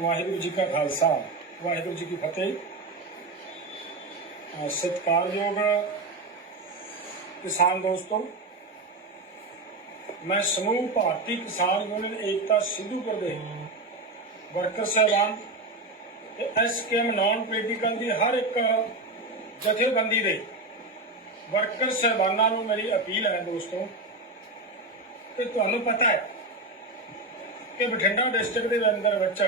ਵਾਹਿਗੁਰੂ ਜੀ ਕਾ ਖਾਲਸਾ, ਵਾਹਿਗੁਰੂ ਜੀ ਕੀ ਫਤਿਹ। ਸਤਿਕਾਰਯੋਗ ਕਿਸਾਨ ਦੋਸਤੋ, ਮੈਂ ਸਮੂਹ ਭਾਰਤੀ ਕਿਸਾਨ ਯੂਨੀਅਨ ਏਕਤਾ ਸਿੱਧੂਪੁਰ ਦੇ ਵਰਕਰ ਸਾਹਿਬਾਨ ਤੇ ਐਸਕੇਐਮ ਨਾਨ ਪੋਲੀਟੀਕਲ ਦੀ ਹਰ ਇੱਕ ਜਥੇਬੰਦੀ ਦੇ ਵਰਕਰ ਸਾਹਿਬਾਨਾਂ ਨੂੰ ਮੇਰੀ ਅਪੀਲ ਹੈ ਦੋਸਤੋ, ਕਿ ਤੁਹਾਨੂੰ ਪਤਾ ਹੈ ਕਿ ਬਠਿੰਡਾ ਡਿਸਟ੍ਰਿਕਟ ਦੇ ਅੰਦਰ ਵਿੱਚ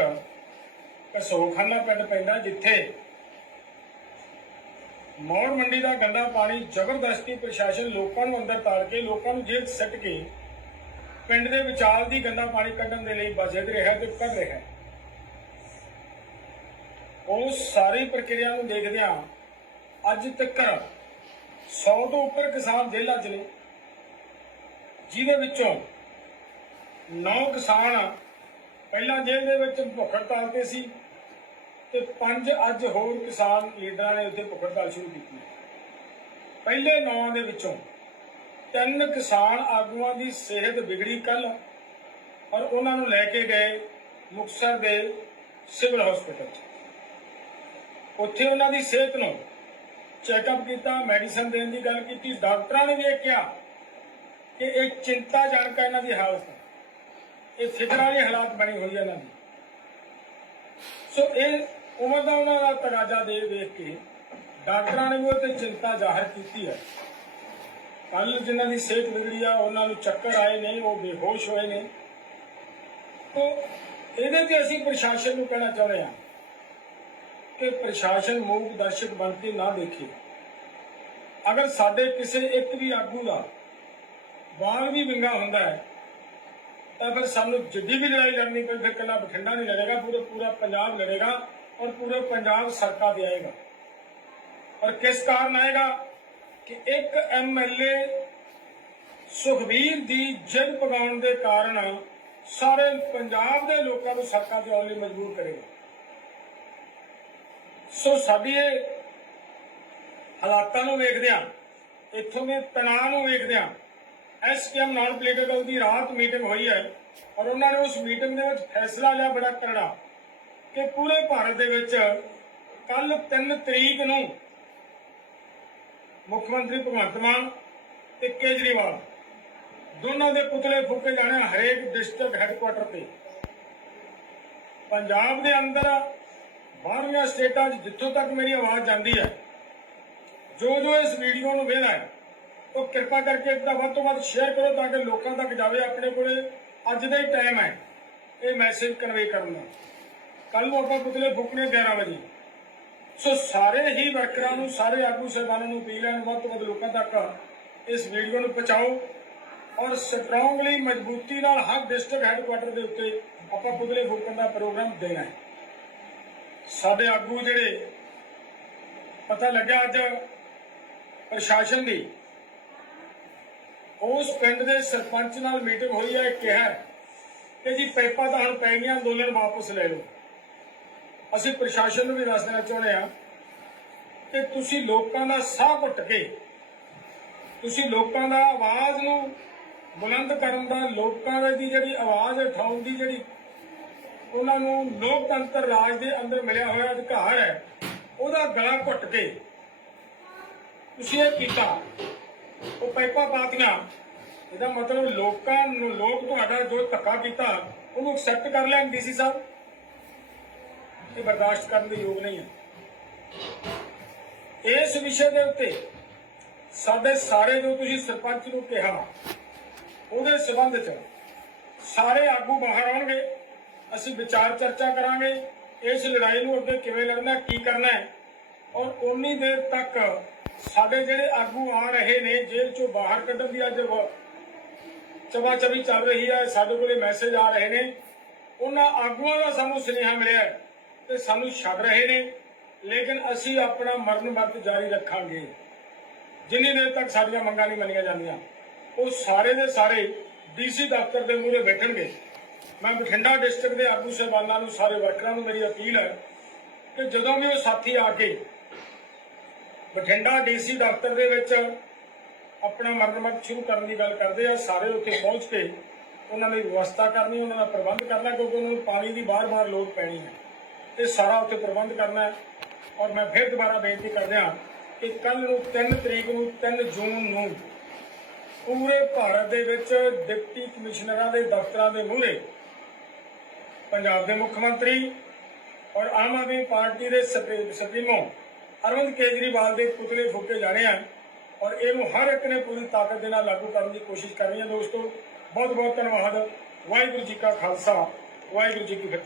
ਕਸੋਖਾਨਾ ਪਿੰਡ ਪੈਂਦਾ ਜਿੱਥੇ ਮੌੜ ਮੰਡੀ ਦਾ ਗੰਦਾ ਪਾਣੀ ਜ਼ਬਰਦਸਤੀ ਪ੍ਰਸ਼ਾਸਨ ਲੋਕਾਂ ਨੂੰ ਅੰਦਰ ਤਾੜ ਕੇ ਲੋਕਾਂ ਨੂੰ ਜੇਲ੍ਹ ਸੱਟ ਕੇ ਪਿੰਡ ਦੇ ਵਿਚਾਲ ਦੀ ਗੰਦਾ ਪਾਣੀ ਕੱਢਣ ਦੇ ਲਈ ਬਜਟ ਰਿਹਾ ਤੇ ਕਰ ਰਿਹਾ। ਹੈ ਉਸ ਸਾਰੀ ਪ੍ਰਕਿਰਿਆ ਨੂੰ ਦੇਖਦਿਆਂ ਅੱਜ ਤੱਕ 100 ਤੋਂ ਉੱਪਰ ਕਿਸਾਨ ਜੇਲ੍ਹਾਂ 'ਚ ਨੇ, ਜਿਹਦੇ ਵਿੱਚੋਂ 9 ਕਿਸਾਨ ਪਹਿਲਾਂ ਜੇਲ੍ਹ ਦੇ ਵਿੱਚ ਭੁੱਖ ਹੜਤਾਲ ਤੇ ਸੀ ਤੇ ਪੰਜ ਅੱਜ ਹੋਰ ਕਿਸਾਨ ਲੀਡਰਾਂ ਨੇ ਉੱਥੇ ਭੁੱਖ ਹੜਤਾਲ ਸ਼ੁਰੂ ਕੀਤੀ। ਪਹਿਲੇ 9 ਦੇ ਵਿੱਚੋਂ ਤਿੰਨ ਕਿਸਾਨ ਆਗੂਆਂ ਦੀ ਸਿਹਤ ਵਿਗੜੀ ਕੱਲ ਔਰ ਉਹਨਾਂ ਨੂੰ ਲੈ ਕੇ ਗਏ ਮੁਕਤਸਰ ਦੇ ਸਿਵਲ ਹਸਪੀਟਲ 'ਚ। ਉੱਥੇ ਉਹਨਾਂ ਦੀ ਸਿਹਤ ਨੂੰ ਚੈੱਕਅਪ ਕੀਤਾ, ਮੈਡੀਸਨ ਦੇਣ ਦੀ ਗੱਲ ਕੀਤੀ। ਡਾਕਟਰਾਂ ਨੇ ਵੀ ਇਹ ਕਿਹਾ ਕਿ ਇਹ ਚਿੰਤਾਜਨਕ ਹੈ ਇਹਨਾਂ ਦੀ ਹਾਲਤ ਇਹ ਫਿਕਰ ਵਾਲੀ ਹਾਲਾਤ ਬਣੀ ਹੋਈ ਇਹਨਾਂ ਦੀ। ਸੋ ਇਹ ਉਮਰ ਦਾ ਉਹਨਾਂ ਦਾ ਤਗਾਜਾ ਦੇ ਦੇਖ ਕੇ ਡਾਕਟਰਾਂ ਨੇ ਵੀ ਉਹ ਤੇ ਚਿੰਤਾ ਜ਼ਾਹਰ ਕੀਤੀ ਹੈ। ਕੱਲ ਜਿਨ੍ਹਾਂ ਦੀ ਸਿਹਤ ਵਿਗੜੀ ਆ, ਉਹਨਾਂ ਨੂੰ ਚੱਕਰ ਆਏ ਨੇ, ਉਹ ਬੇਹੋਸ਼ ਹੋਏ ਨੇ। ਤੋ ਇਹਦੇ ਤੇ ਅਸੀਂ ਪ੍ਰਸ਼ਾਸਨ ਨੂੰ ਕਹਿਣਾ ਚਾਹੁੰਦੇ ਹਾਂ ਕਿ ਪ੍ਰਸ਼ਾਸਨ ਮੂਕ ਦਰਸ਼ਕ ਬਣ ਕੇ ਨਾ ਦੇਖੇ। ਅਗਰ ਸਾਡੇ ਕਿਸੇ ਇੱਕ ਵੀ ਆਗੂ ਦਾ ਵਾਲ ਵੀ ਵਿੰਗਾ ਹੁੰਦਾ ਹੈ ਤਾਂ ਫਿਰ ਸਾਨੂੰ ਜਿੱਡੀ ਵੀ ਲੜਾਈ ਲੜਨੀ ਪਈ, ਫਿਰ ਕੱਲਾ ਬਠਿੰਡਾ ਨਹੀਂ ਲੜੇਗਾ, ਪੂਰਾ ਪੂਰਾ ਪੰਜਾਬ ਲੜੇਗਾ ਔਰ ਪੂਰੇ ਪੰਜਾਬ ਸਰਕਾ ਦੇ ਆਏਗਾ। ਔਰ ਕਿਸ ਕਾਰਨ ਆਏਗਾ ਕਿ ਇੱਕ ਐਮਐਲਏ ਸੁਖਬੀਰ ਦੀ ਜਿੱਦ ਪਗਾਉਣ ਦੇ ਕਾਰਨ ਸਾਰੇ ਪੰਜਾਬ ਦੇ ਲੋਕਾਂ ਨੂੰ ਸੜਕਾਂ ਦੇ ਆਉਣ ਲਈ ਮਜਬੂਰ ਕਰੇਗਾ। ਸੋ ਸਾਡੀ ਇਹ ਹਾਲਾਤਾਂ ਨੂੰ ਵੇਖਦਿਆਂ, ਇੱਥੋਂ ਦੇ ਤਣਾਅ ਨੂੰ ਵੇਖਦਿਆਂ ਐਸਕੇਐਮ ਨਾਲ ਪੋਲੀਟੀਕਲ ਦੀ ਰਾਤ ਮੀਟਿੰਗ ਹੋਈ ਹੈ ਔਰ ਉਹਨਾਂ ਨੇ ਉਸ ਮੀਟਿੰਗ ਦੇ ਵਿੱਚ ਫੈਸਲਾ ਲਿਆ ਬੜਾ ਕਰੜਾ ਕਿ ਪੂਰੇ ਭਾਰਤ ਦੇ ਵਿੱਚ ਕੱਲ 3 ਤਰੀਕ ਨੂੰ ਮੁੱਖ ਮੰਤਰੀ ਭਗਵੰਤ ਮਾਨ ਤੇ ਕੇਜਰੀਵਾਲ ਦੋਨਾਂ ਦੇ ਪੁਤਲੇ ਫੂਕੇ ਜਾਣੇ ਹਰੇਕ ਡਿਸਟ੍ਰਿਕਟ ਹੈੱਡਕੁਆਟਰ ਤੇ। ਪੰਜਾਬ ਦੇ ਅੰਦਰ ਬਾਹਰਲੀਆਂ ਸਟੇਟਾਂ 'ਚ ਜਿੱਥੋਂ ਤੱਕ ਮੇਰੀ ਆਵਾਜ਼ ਜਾਂਦੀ ਹੈ ਜੋ ਜੋ ਇਸ ਵੀਡੀਓ ਨੂੰ ਵੇਖਦਾ ਹੈ ਉਹ ਕਿਰਪਾ ਕਰਕੇ ਇੱਕ ਤਾਂ ਵੱਧ ਤੋਂ ਵੱਧ ਸ਼ੇਅਰ ਕਰੋ ਤਾਂ ਕਿ ਲੋਕਾਂ ਤੱਕ ਜਾਵੇ ਆਪਣੇ ਕੋਲੇ। ਅੱਜ ਦਾ ਹੀ ਟਾਈਮ ਹੈ। ਇਹ ਮੈਸੇਜ ਕਨਵੇ ਕਰਨ ਦਾ। ਕੱਲ ਨੂੰ ਆਪਾਂ ਪੁਤਲੇ ਫੁੱਕਣੇ 11 ਵਜੇ। ਸੋ ਸਾਰੇ ਹੀ ਵਰਕਰਾਂ ਨੂੰ, ਸਾਰੇ ਆਗੂ ਸਾਹਿਬਾਨਾਂ ਨੂੰ ਅਪੀਲ ਹੈ ਵੱਧ ਤੋਂ ਵੱਧ ਲੋਕਾਂ ਤੱਕ ਇਸ ਵੀਡੀਓ ਨੂੰ ਪਹੁੰਚਾਓ। ਔਰ ਸਟਰੋਂਗਲੀ ਮਜ਼ਬੂਤੀ ਨਾਲ ਹਰ ਡਿਸਟ੍ਰਿਕਟ ਹੈੱਡਕੁਆਟਰ ਦੇ ਉੱਤੇ ਆਪਾਂ ਪੁਤਲੇ ਫੂਕਣ ਦਾ ਪ੍ਰੋਗਰਾਮ ਦੇਣਾ ਹੈ। ਸਾਡੇ ਆਗੂ ਜਿਹੜੇ ਪਤਾ ਲੱਗਿਆ ਅੱਜ ਪ੍ਰਸ਼ਾਸਨ ਦੀ। ਉਸ ਪਿੰਡ ਦੇ ਸਰਪੰਚ ਨਾਲ ਮੀਟਿੰਗ ਹੋਈ ਹੈ ਕਿਹਾ ਕਿ ਜੀ ਪੈਪਾ ਤਾਂ ਹੁਣ ਪੈ ਗਈਆਂ, ਅੰਦੋਲਨ ਵਾਪਸ ਲੈ ਲਓ। ਅਸੀਂ ਪ੍ਰਸ਼ਾਸਨ ਨੂੰ ਵੀ ਦੱਸ ਦੇਣਾ ਚਾਹੁੰਦੇ ਆ ਕਿ ਤੁਸੀਂ ਲੋਕਾਂ ਦਾ ਸਾਹ ਘੁੱਟ ਕੇ, ਤੁਸੀਂ ਲੋਕਾਂ ਦਾ ਆਵਾਜ਼ ਨੂੰ ਬੁਲੰਦ ਕਰਨ ਦਾ, ਲੋਕਾਂ ਦੀ ਜਿਹੜੀ ਆਵਾਜ਼ ਉਠਾਉਣ ਦੀ ਜਿਹੜੀ ਉਹਨਾਂ ਨੂੰ ਲੋਕਤੰਤਰ ਰਾਜ ਦੇ ਅੰਦਰ ਮਿਲਿਆ ਹੋਇਆ ਅਧਿਕਾਰ ਹੈ, ਉਹਦਾ ਗਲਾ ਘੁੱਟ ਕੇ ਤੁਸੀਂ ਇਹ ਕੀਤਾ। ਉਹ ਪੈਪਾ ਪਾਤੀਆਂ। ਇਹਦਾ ਮਤਲਬ ਲੋਕਾਂ ਨੂੰ, ਲੋਕ ਤੁਹਾਡਾ ਜੋ ਧੱਕਾ ਕੀਤਾ, ਉਹਨੂੰ ਐਕਸੈਪਟ ਕਰ ਲੈਣ ਡੀਸੀ ਸਾਹਿਬ। ਇਹ ਬਰਦਾਸ਼ਤ ਕਰਨ ਦੇ ਯੋਗ ਨਹੀਂ ਹੈ। ਇਸ ਵਿਸ਼ੇ ਦੇ ਉੱਤੇ ਸਾਡੇ ਸਾਰੇ ਜੋ ਤੁਸੀਂ ਸਰਪੰਚ ਨੂੰ ਕਿਹਾ, ਉਹਦੇ ਸਬੰਧ ਚ ਸਾਰੇ ਆਗੂ ਬਾਹਰ ਆਉਣਗੇ। ਅਸੀਂ ਵਿਚਾਰ ਚਰਚਾ ਕਰਾਂਗੇ, ਇਸ ਲੜਾਈ ਨੂੰ ਅੱਗੇ ਕਿਵੇਂ ਲੜਨਾ, ਕੀ ਕਰਨਾ ਹੈ। ਔਰ ਉਨੀ ਦੇਰ ਤੱਕ ਸਾਡੇ ਜਿਹੜੇ ਆਗੂ ਆ ਰਹੇ ਨੇ, ਜੇਲ੍ਹ ਚੋਂ ਬਾਹਰ ਕੱਢਣ ਦੀ ਅੱਜ ਚਵਾ ਚਵੀ ਚੱਲ ਰਹੀ ਹੈ ਸਾਡੇ ਕੋਲੇ ਮੈਸੇਜ ਆ ਰਹੇ ਨੇ। ਉਹਨਾਂ ਆਗੂਆਂ ਦਾ ਸਾਨੂੰ ਸੁਨੇਹਾ ਮਿਲਿਆ ਤੇ ਸਾਨੂੰ ਛੱਡ ਰਹੇ ਨੇ, ਲੇਕਿਨ ਅਸੀਂ ਆਪਣਾ ਮਰਨ ਵਰਤ ਜਾਰੀ ਰੱਖਾਂਗੇ। ਜਿੰਨੀ ਦੇਰ ਤੱਕ ਸਾਡੀਆਂ ਮੰਗਾਂ ਨਹੀਂ ਮੰਨੀਆਂ ਜਾਂਦੀਆਂ, ਉਹ ਸਾਰੇ ਦੇ ਸਾਰੇ ਡੀਸੀ ਦਫ਼ਤਰ ਦੇ ਮੂਹਰੇ ਬੈਠਣਗੇ। ਮੈਂ ਬਠਿੰਡਾ ਡਿਸਟ੍ਰਿਕਟ ਦੇ ਆਗੂ ਸਹਿਬਾਨਾਂ ਨੂੰ, ਸਾਰੇ ਵਰਕਰਾਂ ਨੂੰ ਮੇਰੀ ਅਪੀਲ ਹੈ ਕਿ ਜਦੋਂ ਵੀ ਉਹ ਸਾਥੀ ਆ ਕੇ ਬਠਿੰਡਾ ਡੀਸੀ ਦਫ਼ਤਰ ਦੇ ਵਿੱਚ ਆਪਣਾ ਮਰਨ ਸ਼ੁਰੂ ਕਰਨ ਦੀ ਗੱਲ ਕਰਦੇ ਆ। ਸਾਰੇ ਉੱਥੇ ਪਹੁੰਚ ਕੇ ਉਹਨਾਂ ਦੀ ਵਿਵਸਥਾ ਕਰਨੀ, ਉਹਨਾਂ ਦਾ ਪ੍ਰਬੰਧ ਕਰਨਾ, ਕਿਉਂਕਿ ਉਹਨਾਂ ਨੂੰ ਪਾਣੀ ਦੀ ਬਾਰ-ਬਾਰ ਲੋੜ ਪੈਣੀ ਹੈ। ਇਹ ਸਾਰਾ ਉੱਥੇ ਪ੍ਰਬੰਧ ਕਰਨਾ ਹੈ। ਔਰ ਮੈਂ ਫਿਰ ਦੁਬਾਰਾ ਬੇਨਤੀ ਕਰਦਿਆਂ ਕਿ ਕੱਲ ਨੂੰ 3 ਤਰੀਕ ਨੂੰ 3 ਜੂਨ ਨੂੰ ਪੂਰੇ ਭਾਰਤ ਦੇ ਵਿੱਚ ਡਿਪਟੀ ਕਮਿਸ਼ਨਰਾਂ ਦੇ ਦਫ਼ਤਰਾਂ ਦੇ ਮੂਹਰੇ ਪੰਜਾਬ ਦੇ ਮੁੱਖ ਮੰਤਰੀ ਔਰ ਆਮ ਆਦਮੀ ਪਾਰਟੀ ਦੇ ਸੁਪਰੀਮੋ ਅਰਵਿੰਦ ਕੇਜਰੀਵਾਲ ਦੇ ਪੁਤਲੇ ਫੂਕੇ ਜਾ ਰਹੇ ਹਨ ਔਰ ਇਹਨੂੰ ਹਰ ਇੱਕ ਨੇ ਪੂਰੀ ਤਾਕਤ ਦੇ ਨਾਲ ਲਾਗੂ ਕਰਨ ਦੀ ਕੋਸ਼ਿਸ਼ ਕਰ ਰਹੀ ਹੈ ਦੋਸਤੋ। ਬਹੁਤ ਬਹੁਤ ਧੰਨਵਾਦ। ਵਾਹਿਗੁਰੂ ਜੀ ਕਾ ਖਾਲਸਾ। ਵਾਹਿਗੁਰੂ ਜੀ ਕੀ ਫਤਿਹ।